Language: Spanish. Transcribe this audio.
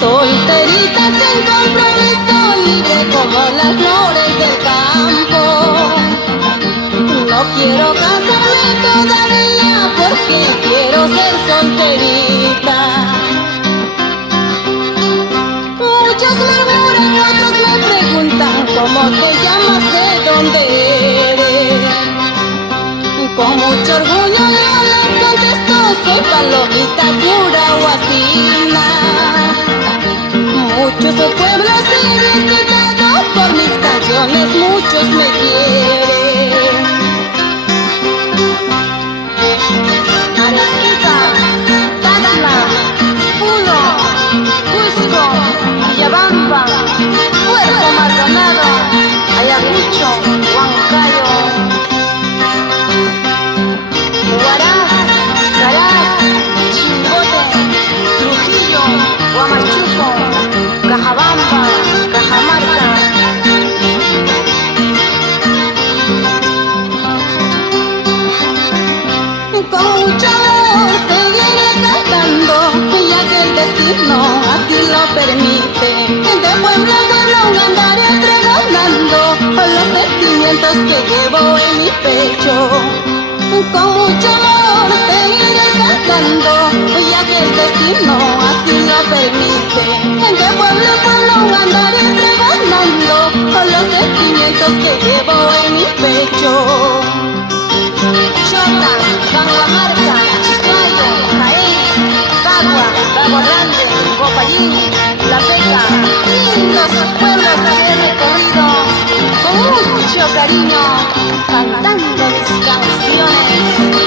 solterita sin compromiso, libre como las flores del campo. No quiero casarme todavía porque quiero ser solterita. Muchos murmuran, otros me preguntan cómo te llamas, de dónde eres. Con mucho orgullo yo les contesto, soy palomita, cura o asina. Muchos pueblos he visitado, por mis canciones muchos me quieren. Arequipa, Tacna, Puno, Cusco, Villabamba, Puerto Maldonado, Ayacucho, Huancayo, Huaraz, Caraz, Chimbote, Trujillo, Huamachuco, Cajabamba, Cajamarca. Con mucho amor seguiré cantando, ya que el destino así lo permite. De pueblo en pueblo andaré pregonando los sentimientos que llevo en mi pecho. Con mucho amor seguiré cantando, ya que el destino así lo permite. De pueblo en pueblo andaré pregonando los sentimientos que llevo en mi pecho. Chota, Cajamarca, Chiclayo, Jaén, Cagua, Lago Grande, Copayín, La Peca, lindos pueblos que he recorrido con mucho cariño, cantando mis canciones.